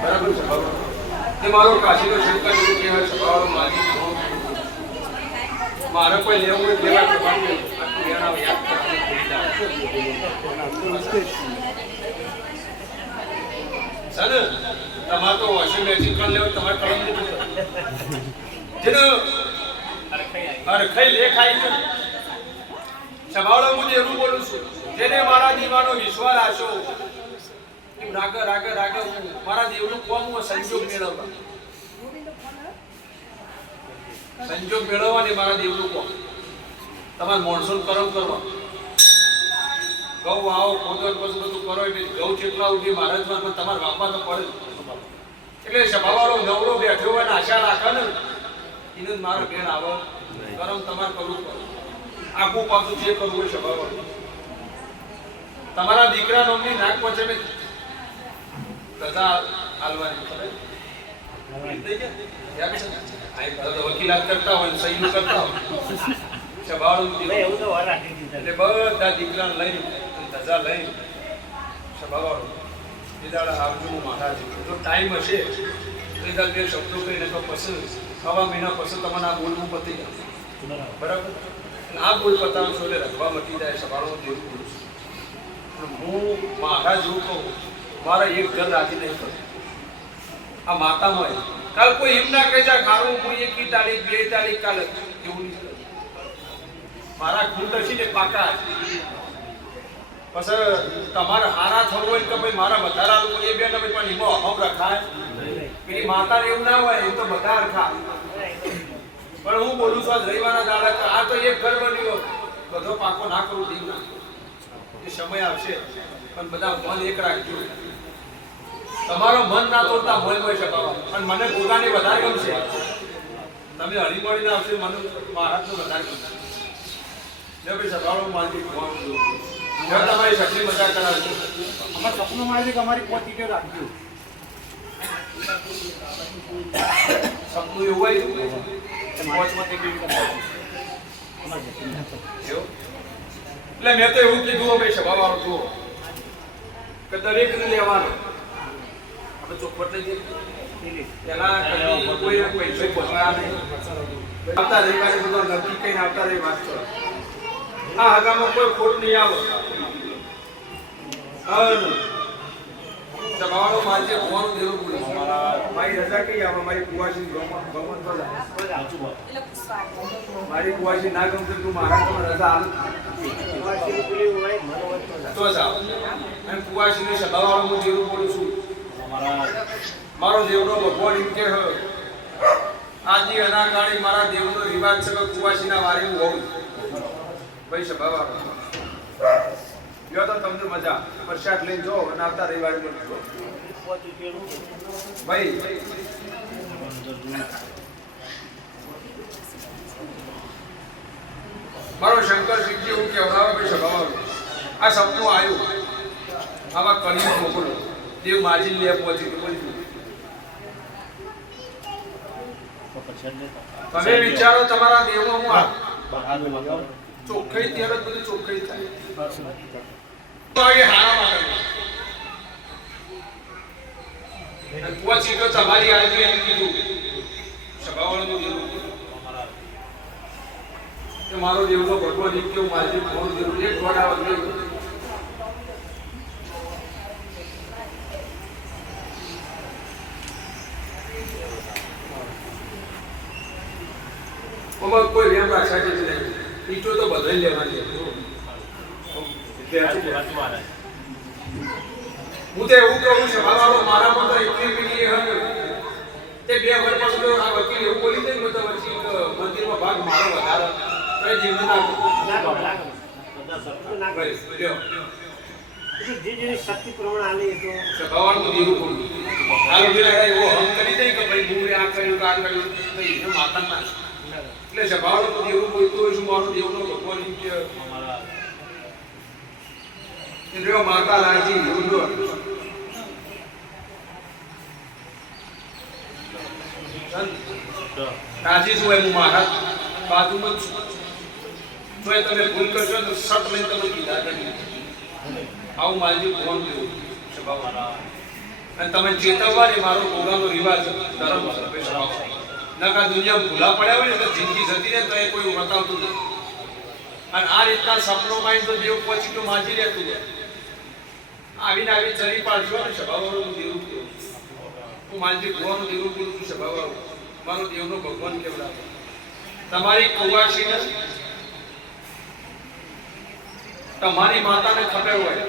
બરાબર છે બાબા તે મારો કાશીનો શંકર એવું કહેવાય સ્વભાવ મારી મારે કોઈ લેવું હોય લેવા પ્રમાણે આખું વેણાવ યાદ કરવાનું સર તમારે તો વોશિંગ મેશિન કરી લેવું તમારે કલમ નહીં જેનો અરખાઈ લેખાય છે સ્વભાવનો હું એવું બોલું છું જેને મારા દીવાનો વિશ્વાસ આશો રાગ રાગ રાગ મારા દેવનું કોમ સંજોગ મેળવવા ને મારા દેવનું કોમ તમારે મોણસોન કરમ કરવા ઘઉં આવો ખોદો બધું બધું કરો એટલે ઘઉં ચેટલા ઉઠી મહારાજમાં પણ તમારે વાપવા તો પડે એટલે સભાવાળો નવરો બેઠો હોય ને આશા રાખે ને એને મારો બેન આવો કરમ તમારે કરવું પડે આખું પાછું જે કરવું હોય સભાવાળો તમારા દીકરા નોમની નાક પહોંચે ને રજા હાલવાની વકીલાત કરતા હોય સહી કરતા હોય એટલે બધા દીકરાને લઈને રજા લઈને સભાવાળો એ આવજો મહારાજ જો ટાઈમ હશે તો એ બે શબ્દો કહીને તો પછી 6 મહિના પછી તમને આ બોલવું પતી જાય બરાબર આ બોલ પતાવું છો એટલે રખવા મટી જાય સભાવાળો જેવું બોલું છું હું મહારાજ એવું કહું મારા એક ઘર રાજી નહીં કરું આ માતામાં કાલ કોઈ એમ ના કહે છે ખારું હું 1 તારીખ 2 તારીખ કાલે એવું નહીં કરું મારા ખૂટ હશે ને પાકા પછી તમારે હારા થવું હોય કે ભાઈ મારા વધારા લોકો એ બે તમે પણ એમાં અભાવ રખાય પેલી માતા એવું ના હોય એ તો બધા રખા પણ હું બોલું છું આજ રવિવારના દાડા આ તો એક ઘર બન્યો બધો પાકો ના કરું દીવ ના એ સમય આવશે પણ બધા મન એક રાખજો તમારો મન ના તોડતા મોય મોય શકાવો અને મને પોતાની વધારે ગમશે તમે હળી મળીને આવશે મને મહારાજનો વધારે ગમશે જો ભાઈ સભાળો માનજી ભગવાન જો તમારી સખી મજા કરાવજો અમારા સપનું માં છે કે અમારી પોતી રાખજો સપનું એવું હોય કે મોજમાં કેવી રીતે એટલે મેં તો એવું કીધું ભાઈ સભાવાળો જુઓ કે દરેકને લેવાનો ચોખવટ લઈ જઈએ પેલા કોઈ પૈસો પહોંચતા નહીં આવતા રવિવારે બધો નક્કી કહીને આવતા રહી વાત કરો આ હગામાં કોઈ ખોટ નહીં આવે સભાવાળો મારે હોવાનું જરૂર બોલે મારી રજા કઈ આવે મારી કુવાસી ભગવાન મારી કુવાસી ના ગમશે તું મારા તમારે રજા હાલ તો જાઓ અને કુવાસીને સભાવાળો હું જરૂર બોલું છું મારો દેવનો ભગવાન એમ કે આજની અનાકાળી મારા દેવનો રિવાજ છે કે કુવાસીના વારે હું હોઉં ભાઈ સભાવાળો જો તો તમને મજા પ્રસાદ લઈને જો અને આવતા રવિવારે મળજો ભાઈ મારો શંકર શિવજી હું કહેવડાવે ભાઈ સભાવાળો આ સપનું આવ્યું આમાં કની મોકલો દેવ માજી લે પહોંચી બોલ્યું તમે વિચારો તમારા દેવનો હું ચોખ્ખાઈ ત્યારે બધું ચોખ્ખાઈ થાય તો એ હારા માટે પહોંચી તો તમારી આજુ એમ કીધું સભાવાળાનું દેવ કે મારો દેવનો ભગવાન એક કેવું મારી ફોન દેવ એક ગોડા વગર કોઈ વેમ રાખા છે નહીં ઈટો તો બદલી લેવાની હું તો એવું કહું સભાવાળો મારા પર એટલી પીડી તે 2 વર્ષ પછી તો આ વકીલ એવું બોલી દે ને તો પછી મંદિરમાં ભાગ મારો વધારે કઈ જીવ ના જે શક્તિ પ્રમાણે આલે તો સભાવાળો દીરું બોલું આ લોકો એવો હમ કરી દે કે ભાઈ હું આ કર્યું તો એને માતા ના એટલે સભાવાળો તો દેવું બોલતો હોય છું મારો દેવનો ભગવાન કે એટલે માતા રાજી જોજો રાજી છું હું મહારાજ બાજુમાં જ છું જો તમે ભૂલ કરશો તો સટ લઈને તમે કીધા કરી આવું મારી ફોન દેવું સભાવાળા અને તમે ચેતવવા ને મારો પ્રોગ્રામનો રિવાજ ધર્મ નકા દુનિયા ભૂલા પડ્યા હોય ને તો જિંદગી જતી રહે તો એ કોઈ બતાવતું નથી. અને આ રીતના સપનોમાં તો દેવ પહોંચી તો માજી રહેતું હોય. આવીને આવી ચરી પાડશો ને સભાવાળું દેવું કેવું હું માનજી ભુવાનું દેવું બોલું છું. સભાવાળું મારો દેવનો ભગવાન કેવડા તમારી કૌવાસીને તમારી માતાને ખબર હોય